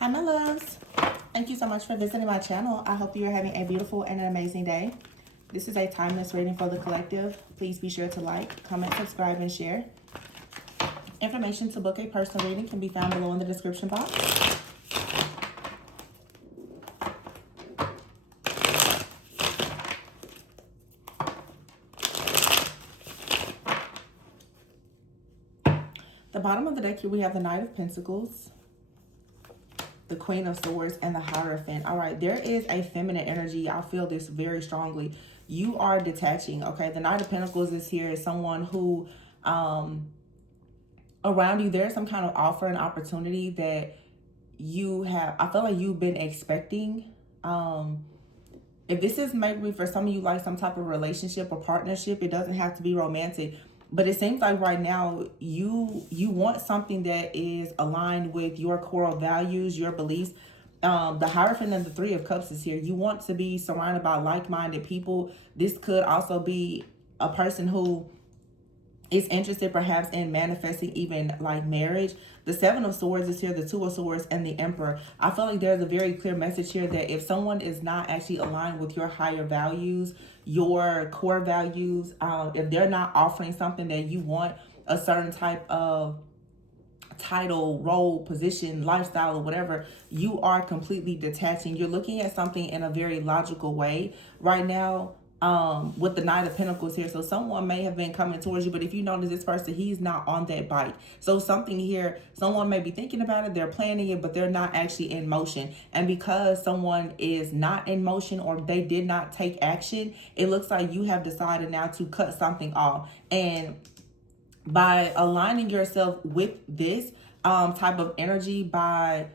Hi, my loves. Thank you so much for visiting my channel. I hope you're having a beautiful and an amazing day. This is a timeless reading for the collective. Please be sure to like, comment, subscribe, and share. Information to book a personal reading can be found below in the description box. The bottom of the deck here, we have the Knight of Pentacles, the Queen of Swords, and the Hierophant. All right, there is a feminine energy. I feel this very strongly. You are detaching, okay? The Knight of Pentacles is here. Is someone who, around you, there's some kind of offer and opportunity that you have. I feel like you've been expecting. If this is maybe for some of you like some type of relationship or partnership, it doesn't have to be romantic. But it seems like right now you want something that is aligned with your core values, your beliefs. The Hierophant and the Three of Cups is here. You want to be surrounded by like-minded people. This could also be a person who is interested perhaps in manifesting even like marriage. The Seven of Swords is here, the Two of Swords, and the Emperor. I feel like there's a very clear message here that if someone is not actually aligned with your higher values, your core values, if they're not offering something that you want, a certain type of title, role, position, lifestyle, or whatever, you are completely detaching. You're looking at something in a very logical way right now, with the Knight of Pentacles here. So someone may have been coming towards you, but if you notice this person, he's not on that bike. So something here, someone may be thinking about it, they're planning it, but they're not actually in motion. And because someone is not in motion or they did not take action, it looks like you have decided now to cut something off. And by aligning yourself with this type of energy, by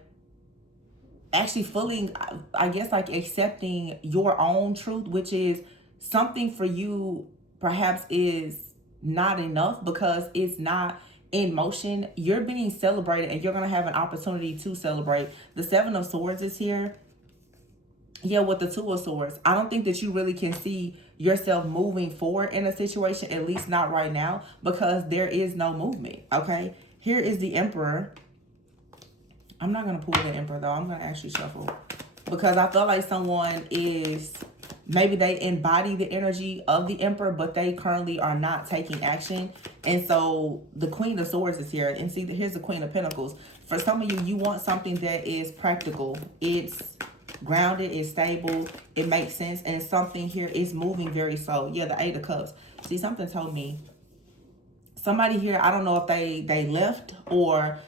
actually fully, I guess, like accepting your own truth, which is something for you perhaps is not enough because it's not in motion, you're being celebrated and you're going to have an opportunity to celebrate. The Seven of Swords is here. Yeah, with the Two of Swords, I don't think that you really can see yourself moving forward in a situation, at least not right now, because there is no movement, okay? Here is the Emperor. I'm not going to pull the Emperor, though. I'm going to actually shuffle because I feel like someone is, maybe they embody the energy of the Emperor, but they currently are not taking action. And so the Queen of Swords is here. And see, here's the Queen of Pentacles. For some of you, you want something that is practical. It's grounded, it's stable, it makes sense, and something here is moving very slow. Yeah, the Eight of Cups. See, something told me somebody here, I don't know if they left, or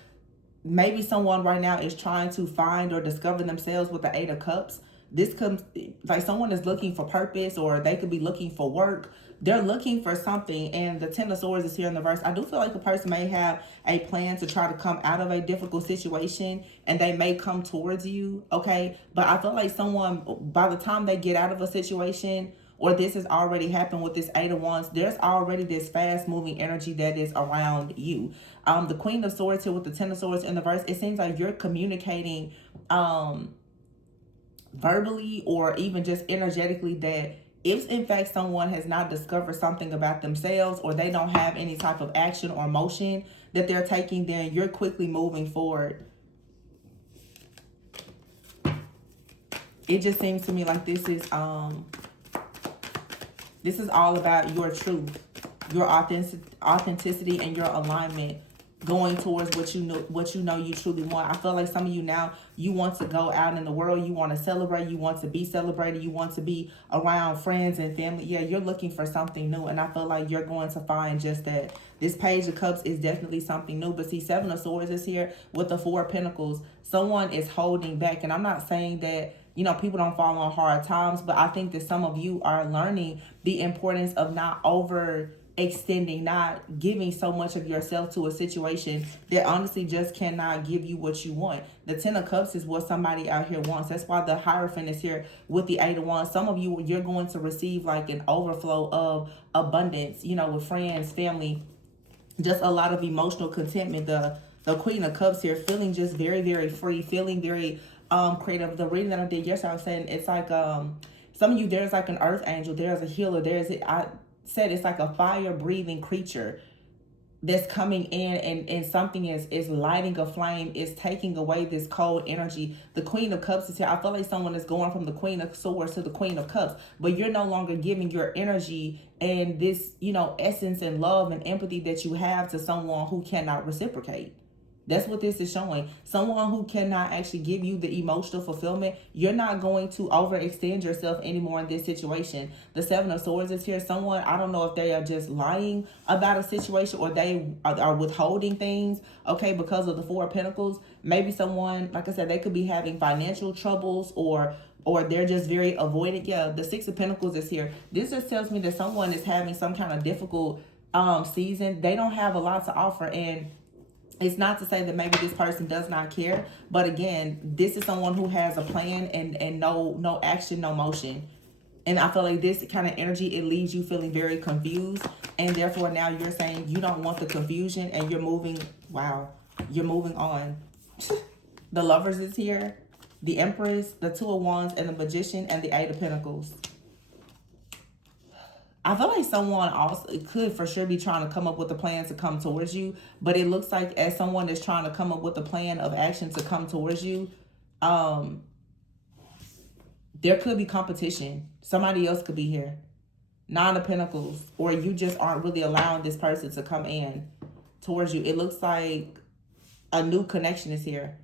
maybe someone right now is trying to find or discover themselves with the Eight of Cups. This comes like someone is looking for purpose, or they could be looking for work. They're looking for something, and the Ten of Swords is here in the verse. I do feel like the person may have a plan to try to come out of a difficult situation, and they may come towards you, okay? But I feel like someone, by the time they get out of a situation, or this has already happened with this Eight of Wands, there's already this fast-moving energy that is around you. The Queen of Swords here with the Ten of Swords in the verse, it seems like you're communicating verbally or even just energetically that if in fact someone has not discovered something about themselves, or they don't have any type of action or motion that they're taking, then you're quickly moving forward. It just seems to me like this is all about your truth, your authenticity, and your alignment, going towards what you know you truly want. I feel like some of you now, you want to go out in the world, you want to celebrate, you want to be celebrated, you want to be around friends and family. Yeah, you're looking for something new, and I feel like you're going to find just that. This Page of Cups is definitely something new. But see, Seven of Swords is here with the Four of Pentacles. Someone is holding back, and I'm not saying that, you know, people don't fall on hard times, but I think that some of you are learning the importance of not overextending, not giving so much of yourself to a situation that honestly just cannot give you what you want. The Ten of Cups is what somebody out here wants. That's why the Hierophant is here with the Eight of Wands. Some of you, you're going to receive like an overflow of abundance, you know, with friends, family, just a lot of emotional contentment. The Queen of Cups here, feeling just very, very free, feeling very creative. The reading that I did yesterday, I was saying it's like some of you, there's like an earth angel, there's a healer, I said it's like a fire breathing creature that's coming in, and something is lighting a flame, is taking away this cold energy. The Queen of Cups is here. I feel like someone is going from the Queen of Swords to the Queen of Cups, but you're no longer giving your energy and this, essence and love and empathy that you have to someone who cannot reciprocate. That's what this is showing. Someone who cannot actually give you the emotional fulfillment. You're not going to overextend yourself anymore in this situation. The Seven of Swords is here. Someone, I don't know if they are just lying about a situation or they are withholding things, okay, because of the Four of Pentacles. Maybe someone, like I said, they could be having financial troubles, or they're just very avoidant. Yeah, the Six of Pentacles is here. This just tells me that someone is having some kind of difficult season. They don't have a lot to offer, and it's not to say that maybe this person does not care, but again, this is someone who has a plan and no action, no motion. And I feel like this kind of energy, it leaves you feeling very confused, and therefore now you're saying you don't want the confusion and you're moving. Wow, you're moving on. The Lovers is here, the Empress, the Two of Wands, and the Magician, and the Eight of Pentacles. I feel like someone also could for sure be trying to come up with a plan to come towards you, but it looks like as someone is trying to come up with a plan of action to come towards you, there could be competition. Somebody else could be here. Nine of Pentacles, or you just aren't really allowing this person to come in towards you. It looks like a new connection is here.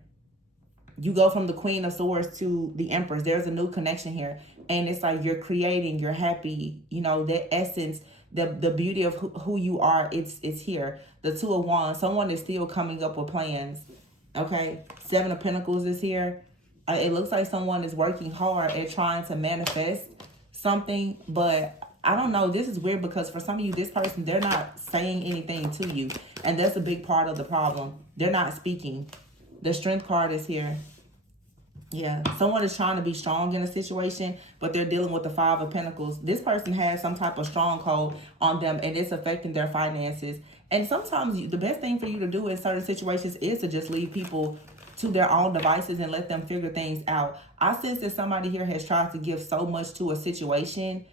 You go from the Queen of Swords to the Empress. There's a new connection here. And it's like you're creating, you're happy, the essence, the beauty of who you are, it's here. The Two of Wands, someone is still coming up with plans. Okay, Seven of Pentacles is here. It looks like someone is working hard at trying to manifest something, but I don't know. This is weird because for some of you, this person, they're not saying anything to you. And that's a big part of the problem. They're not speaking. The Strength card is here. Yeah, someone is trying to be strong in a situation, but they're dealing with the Five of Pentacles. This person has some type of stronghold on them, and it's affecting their finances. And sometimes the best thing for you to do in certain situations is to just leave people to their own devices and let them figure things out. I sense that somebody here has tried to give so much to a situation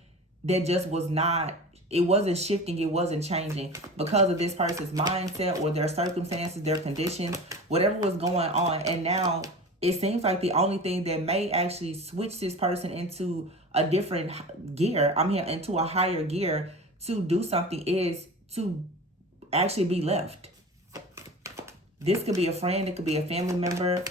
that just was not, it wasn't shifting, it wasn't changing because of this person's mindset or their circumstances, their conditions, whatever was going on. And now it seems like the only thing that may actually switch this person into a different gear, into a higher gear to do something, is to actually be left. This could be a friend, it could be a family member.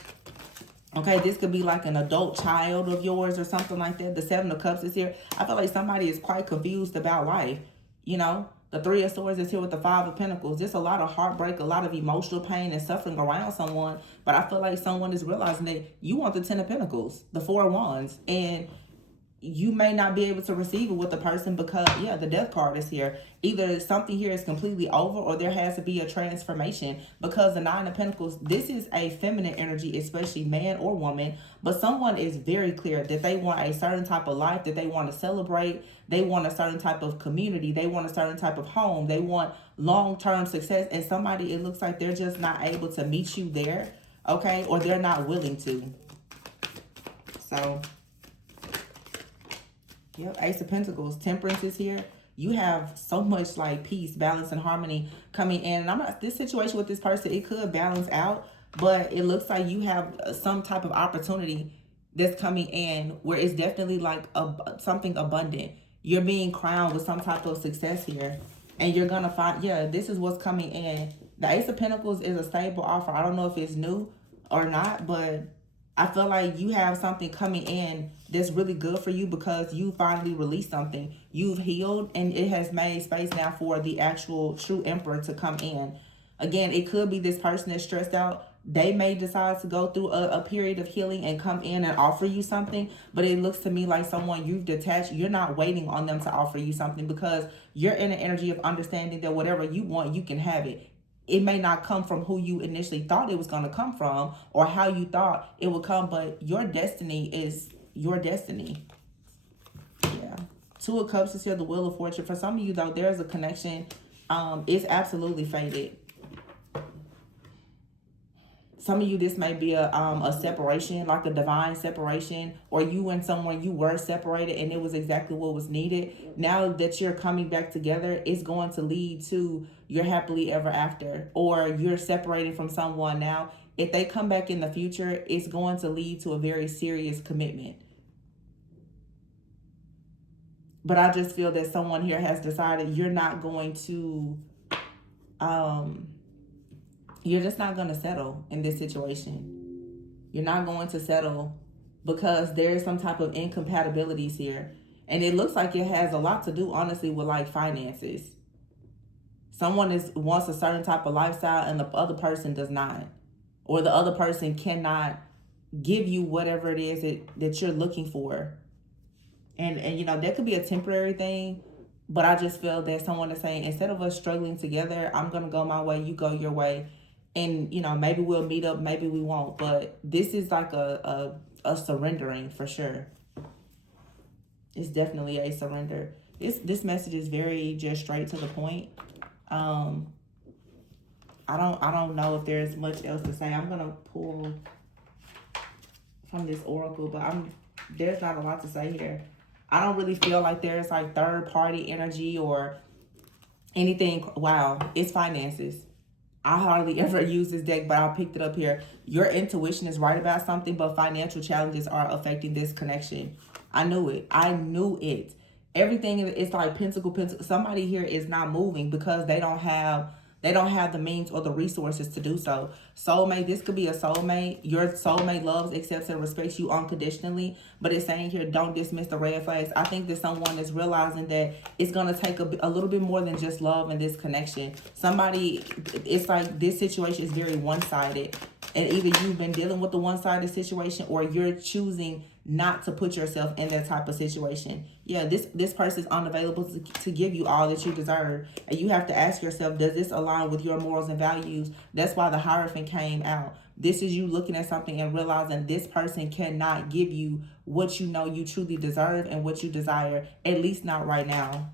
Okay, this could be like an adult child of yours or something like that. The Seven of Cups is here. I feel like somebody is quite confused about life, The Three of Swords is here with the Five of Pentacles. There's a lot of heartbreak, a lot of emotional pain and suffering around someone. But I feel like someone is realizing that you want the Ten of Pentacles, the Four of Wands. And you may not be able to receive it with the person because, yeah, the Death card is here. Either something here is completely over or there has to be a transformation, because the Nine of Pentacles, this is a feminine energy, especially man or woman, but someone is very clear that they want a certain type of life, that they want to celebrate. They want a certain type of community. They want a certain type of home. They want long-term success, and somebody, it looks like they're just not able to meet you there, okay, or they're not willing to. So yep, Ace of Pentacles, Temperance is here. You have so much like peace, balance, and harmony coming in. And this situation with this person, it could balance out, but it looks like you have some type of opportunity that's coming in where it's definitely like something abundant. You're being crowned with some type of success here. And you're going to find, yeah, this is what's coming in. The Ace of Pentacles is a stable offer. I don't know if it's new or not, but I feel like you have something coming in that's really good for you because you finally released something. You've healed, and it has made space now for the actual true Emperor to come in. Again, it could be this person that's stressed out. They may decide to go through a period of healing and come in and offer you something. But it looks to me like someone you've detached. You're not waiting on them to offer you something because you're in an energy of understanding that whatever you want, you can have it. It may not come from who you initially thought it was going to come from or how you thought it would come, but your destiny is your destiny. Yeah. Two of Cups is here, the Wheel of Fortune. For some of you, though, there's a connection. It's absolutely fated. some of you, this may be a separation, like a divine separation, or you and someone, you were separated and it was exactly what was needed. Now that you're coming back together, it's going to lead to your happily ever after, or you're separating from someone now. If they come back in the future, it's going to lead to a very serious commitment. But I just feel that someone here has decided you're not going to, you're just not going to settle in this situation. You're not going to settle because there's some type of incompatibilities here. And it looks like it has a lot to do, honestly, with like finances. Someone wants a certain type of lifestyle and the other person does not. Or the other person cannot give you whatever it is that you're looking for. And you know, that could be a temporary thing. But I just feel that someone is saying, instead of us struggling together, I'm going to go my way, you go your way. And, you know, maybe we'll meet up, maybe we won't. But this is like a surrendering for sure. It's definitely a surrender. This message is very just straight to the point. I don't know if there's much else to say. I'm gonna pull from this oracle, but there's not a lot to say here. I don't really feel like there's like third party energy or anything. Wow, it's finances. I hardly ever use this deck, but I picked it up here. Your intuition is right about something, but financial challenges are affecting this connection. I knew it. I knew it. Everything is like pentacle. Somebody here is not moving because they don't have the means or the resources to do so. Soulmate, this could be a soulmate. Your soulmate loves, accepts, and respects you unconditionally. But it's saying here, don't dismiss the red flags. I think that someone is realizing that it's going to take a little bit more than just love in this connection. Somebody, it's like this situation is very one-sided. And either you've been dealing with the one-sided situation or you're choosing not to put yourself in that type of situation. Yeah, this person is unavailable to give you all that you deserve. And you have to ask yourself, does this align with your morals and values? That's why the Hierophant came out. This is you looking at something and realizing this person cannot give you what you know you truly deserve and what you desire, at least not right now.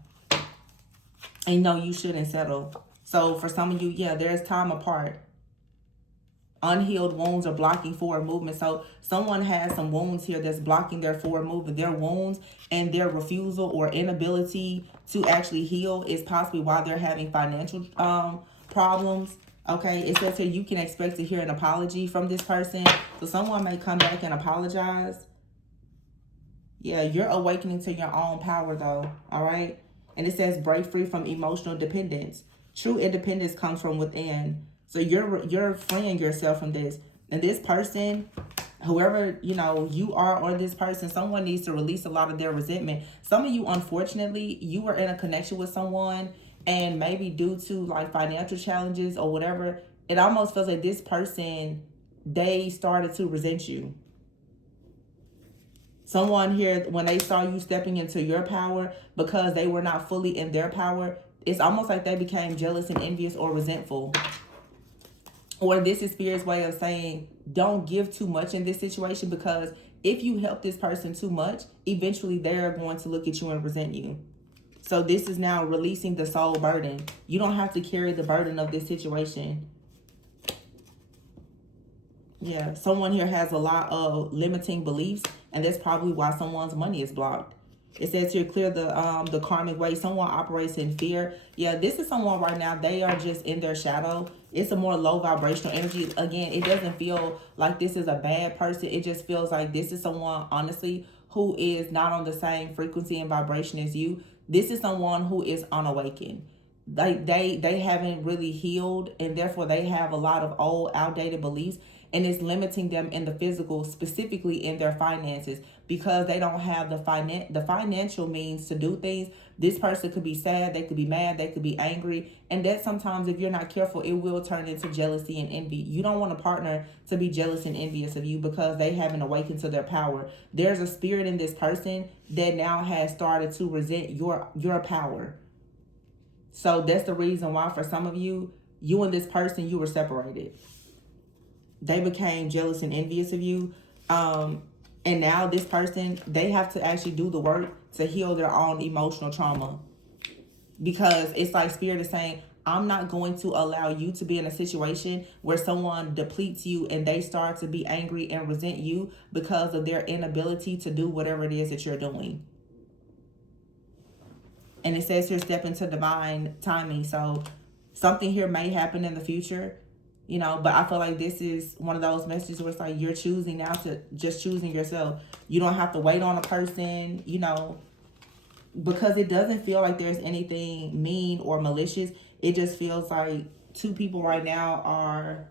And no, you shouldn't settle. So for some of you, yeah, there's time apart. Unhealed wounds are blocking forward movement. So someone has some wounds here that's blocking their forward movement. Their wounds and their refusal or inability to actually heal is possibly why they're having financial problems. Okay, it says here you can expect to hear an apology from this person. So someone may come back and apologize. Yeah, you're awakening to your own power though. All right. And it says break free from emotional dependence. True independence comes from within. So you're freeing yourself from this. And this person, whoever, you know, you are or this person, someone needs to release a lot of their resentment. Some of you, unfortunately, you were in a connection with someone and maybe due to like financial challenges or whatever, it almost feels like this person, they started to resent you. Someone here, when they saw you stepping into your power because they were not fully in their power, it's almost like they became jealous and envious or resentful. Or this is Spirit's way of saying, don't give too much in this situation, because if you help this person too much, eventually they're going to look at you and resent you. So this is now releasing the soul burden. You don't have to carry the burden of this situation. Yeah, someone here has a lot of limiting beliefs, and that's probably why someone's money is blocked. It says here, clear the karmic way. Someone operates in fear. Yeah, this is someone right now, they are just in their shadow. It's a more low vibrational energy. Again, it doesn't feel like this is a bad person. It just feels like this is someone, honestly, who is not on the same frequency and vibration as you. This is someone who is unawakened. They haven't really healed, and therefore they have a lot of old, outdated beliefs, and it's limiting them in the physical, specifically in their finances, because they don't have the financial means to do things. This person could be sad, they could be mad, they could be angry, and that sometimes, if you're not careful, it will turn into jealousy and envy. You don't want a partner to be jealous and envious of you because they haven't awakened to their power. There's a spirit in this person that now has started to resent your power. So that's the reason why for some of you, you and this person, you were separated. They became jealous and envious of you. And now this person, they have to actually do the work to heal their own emotional trauma. Because it's like Spirit is saying, I'm not going to allow you to be in a situation where someone depletes you and they start to be angry and resent you because of their inability to do whatever it is that you're doing. And it says here, step into divine timing. So something here may happen in the future, you know, but I feel like this is one of those messages where it's like you're choosing now to just choosing yourself. You don't have to wait on a person, you know, because it doesn't feel like there's anything mean or malicious. It just feels like two people right now are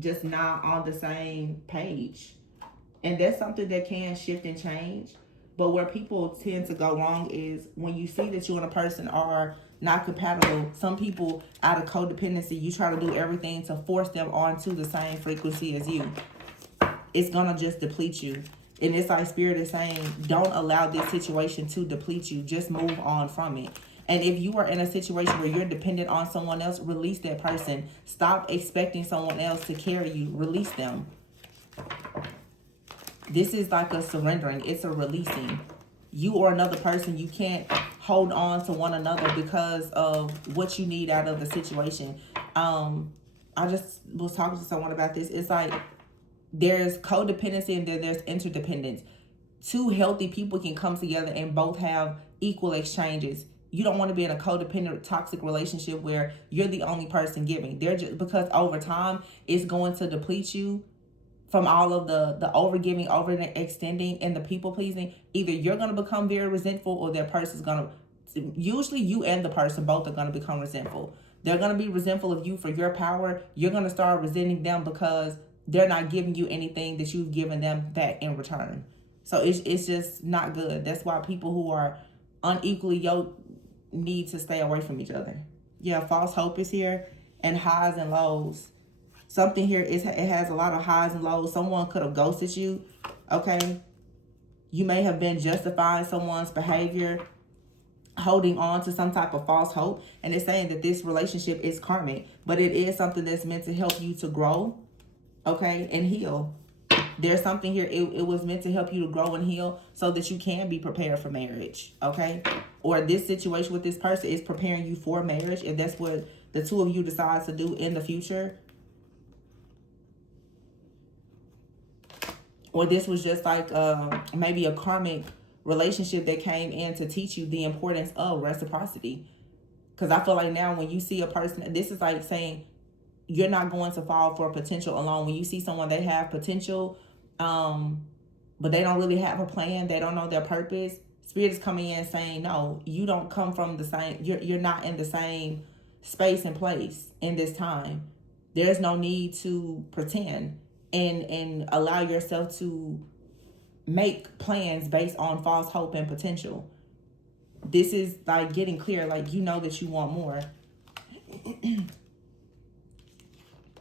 just not on the same page. And that's something that can shift and change. But where people tend to go wrong is when you see that you and a person are not compatible. Some people, out of codependency, you try to do everything to force them onto the same frequency as you. It's gonna just deplete you. And it's like Spirit is saying, don't allow this situation to deplete you. Just move on from it. And if you are in a situation where you're dependent on someone else, release that person. Stop expecting someone else to carry you. Release them. This is like a surrendering. It's a releasing. You or another person, you can't hold on to one another because of what you need out of the situation. I just was talking to someone about this. It's like there's codependency and then there's interdependence. Two healthy people can come together and both have equal exchanges. You don't want to be in a codependent, toxic relationship where you're the only person giving. They're just, because over time it's going to deplete you from all of the over giving, over extending, and the people pleasing. Either you're going to become very resentful, or that person's going to, usually you and the person both are going to become resentful. They're going to be resentful of you for your power. You're going to start resenting them because they're not giving you anything that you've given them back in return. So it's just not good. That's why people who are unequally yoked need to stay away from each other. Yeah, false hope is here, and highs and lows. Something here is, it has a lot of highs and lows. Someone could have ghosted you, okay? You may have been justifying someone's behavior, holding on to some type of false hope, and it's saying that this relationship is karmic, but it is something that's meant to help you to grow, okay, and heal. There's something here, it was meant to help you to grow and heal so that you can be prepared for marriage, okay? Or this situation with this person is preparing you for marriage, if that's what the two of you decide to do in the future. Or this was just like maybe a karmic relationship that came in to teach you the importance of reciprocity. Because I feel like now when you see a person, this is like saying you're not going to fall for potential alone. When you see someone, they have potential, but they don't really have a plan. They don't know their purpose. Spirit is coming in saying, no, you don't come from the same, you're not in the same space and place in this time. There's no need to pretend and allow yourself to make plans based on false hope and potential. This is like getting clear, like you know that you want more.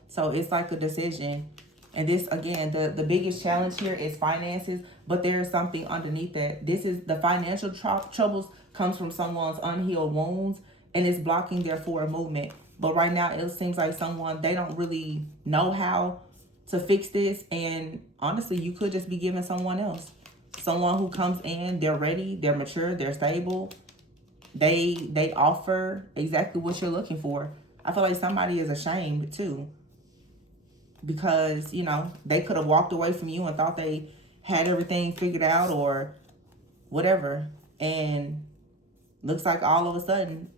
So it's like a decision. And this, again, the biggest challenge here is finances, but there's something underneath that. This is the financial troubles comes from someone's unhealed wounds, and it's blocking their forward movement. But right now it seems like someone, they don't really know how to fix this, and honestly you could just be giving someone else, someone who comes in, they're ready, they're mature, they're stable, they offer exactly what you're looking for. I feel like somebody is ashamed too, because you know they could have walked away from you and thought they had everything figured out or whatever, and looks like all of a sudden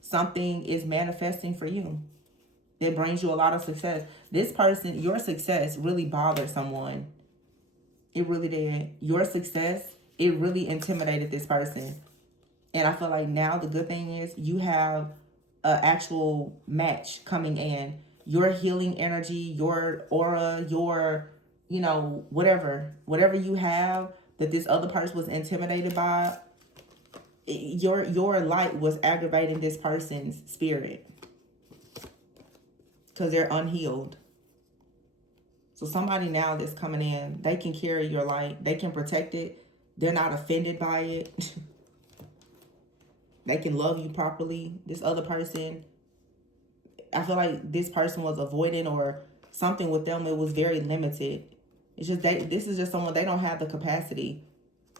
something is manifesting for you that brings you a lot of success. This person, your success really bothered someone. It really did. Your success, it really intimidated this person. And I feel like now the good thing is you have an actual match coming in. Your healing energy, your aura, your, you know, whatever you have that this other person was intimidated by, your light was aggravating this person's spirit, because they're unhealed. So somebody now that's coming in, they can carry your light. They can protect it. They're not offended by it. They can love you properly. This other person, I feel like this person was avoiding or something with them. It was very limited. It's just that this is just someone, they don't have the capacity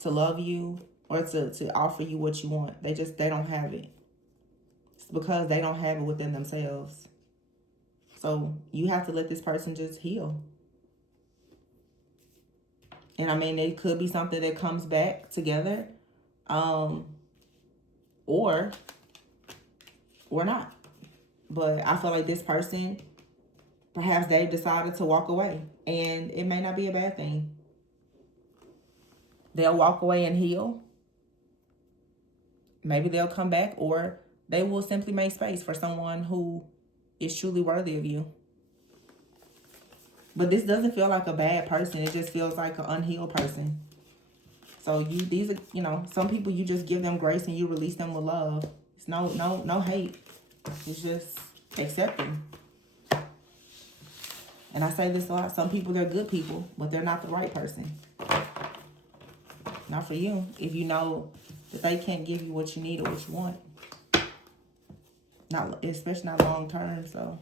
to love you or to offer you what you want. They don't have it. It's because they don't have it within themselves. So you have to let this person just heal. And I mean, it could be something that comes back together, or not. But I feel like this person, perhaps they decided to walk away, and it may not be a bad thing. They'll walk away and heal. Maybe they'll come back, or they will simply make space for someone who is truly worthy of you. But this doesn't feel like a bad person. It just feels like an unhealed person. So these are, some people, you just give them grace and you release them with love. It's no hate. It's just accepting. And I say this a lot. Some people, they're good people, but they're not the right person. Not for you. If you know that they can't give you what you need or what you want. Especially not long term. So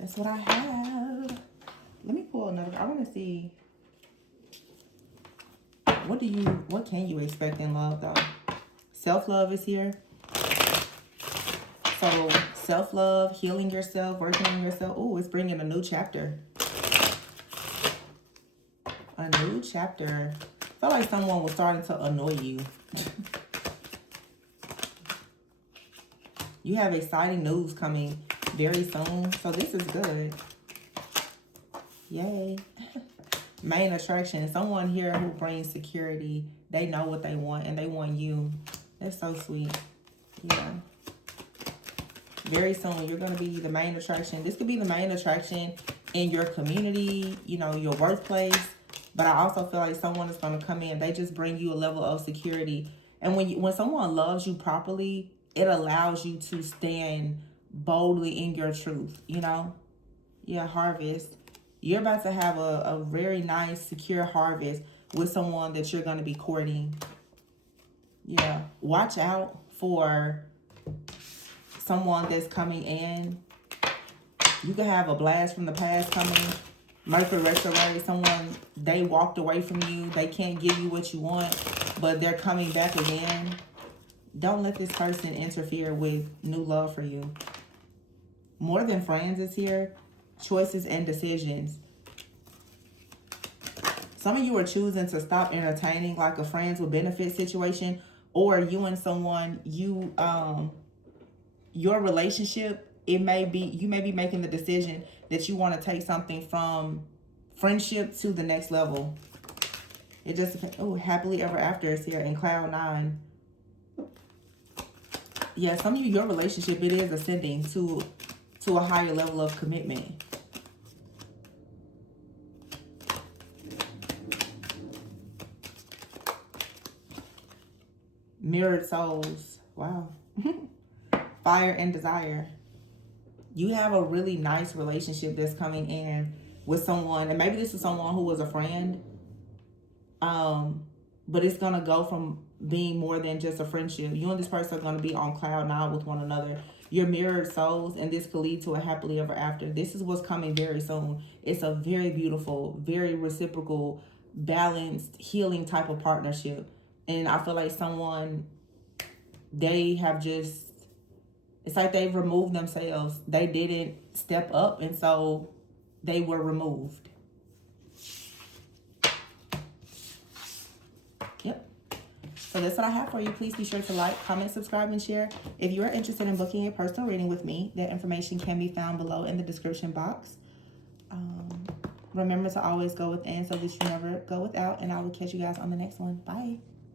that's what I have. Let me pull another. I want to see. What can you expect in love, though? Self-love is here. So self-love, healing yourself, working on yourself. Oh, it's bringing a new chapter. A new chapter. I feel like someone was starting to annoy you. You have exciting news coming very soon. So this is good. Yay. Main attraction. Someone here who brings security. They know what they want and they want you. That's so sweet. Yeah. Very soon, you're going to be the main attraction. This could be the main attraction in your community, your workplace. But I also feel like someone is going to come in. They just bring you a level of security. And when someone loves you properly, it allows you to stand boldly in your truth, Yeah, harvest. You're about to have a very nice, secure harvest with someone that you're going to be courting. Yeah. Watch out for someone that's coming in. You could have a blast from the past coming. Mercury retrograde. Someone, they walked away from you. They can't give you what you want, but they're coming back again. Don't let this person interfere with new love for you. More than friends is here. Choices and decisions. Some of you are choosing to stop entertaining like a friends with benefit situation, or you and someone, your relationship, you may be making the decision that you want to take something from friendship to the next level. It just depends. Oh, happily ever after is here in cloud 9. Yeah, some of you, your relationship, it is ascending to a higher level of commitment. Mirrored souls. Wow. Fire and desire. You have a really nice relationship that's coming in with someone. And maybe this is someone who was a friend. But it's going to go from being more than just a friendship. You and this person are going to be on cloud 9 with one another. You're mirrored souls, and this could lead to a happily ever after. This is what's coming very soon. It's a very beautiful, very reciprocal, balanced, healing type of partnership. And I feel like someone, they have just, it's like they've removed themselves. They didn't step up, and so they were removed. Yep. So that's what I have for you. Please be sure to like, comment, subscribe, and share. If you are interested in booking a personal reading with me, that information can be found below in the description box. Remember to always go within so that you never go without, and I will catch you guys on the next one. Bye.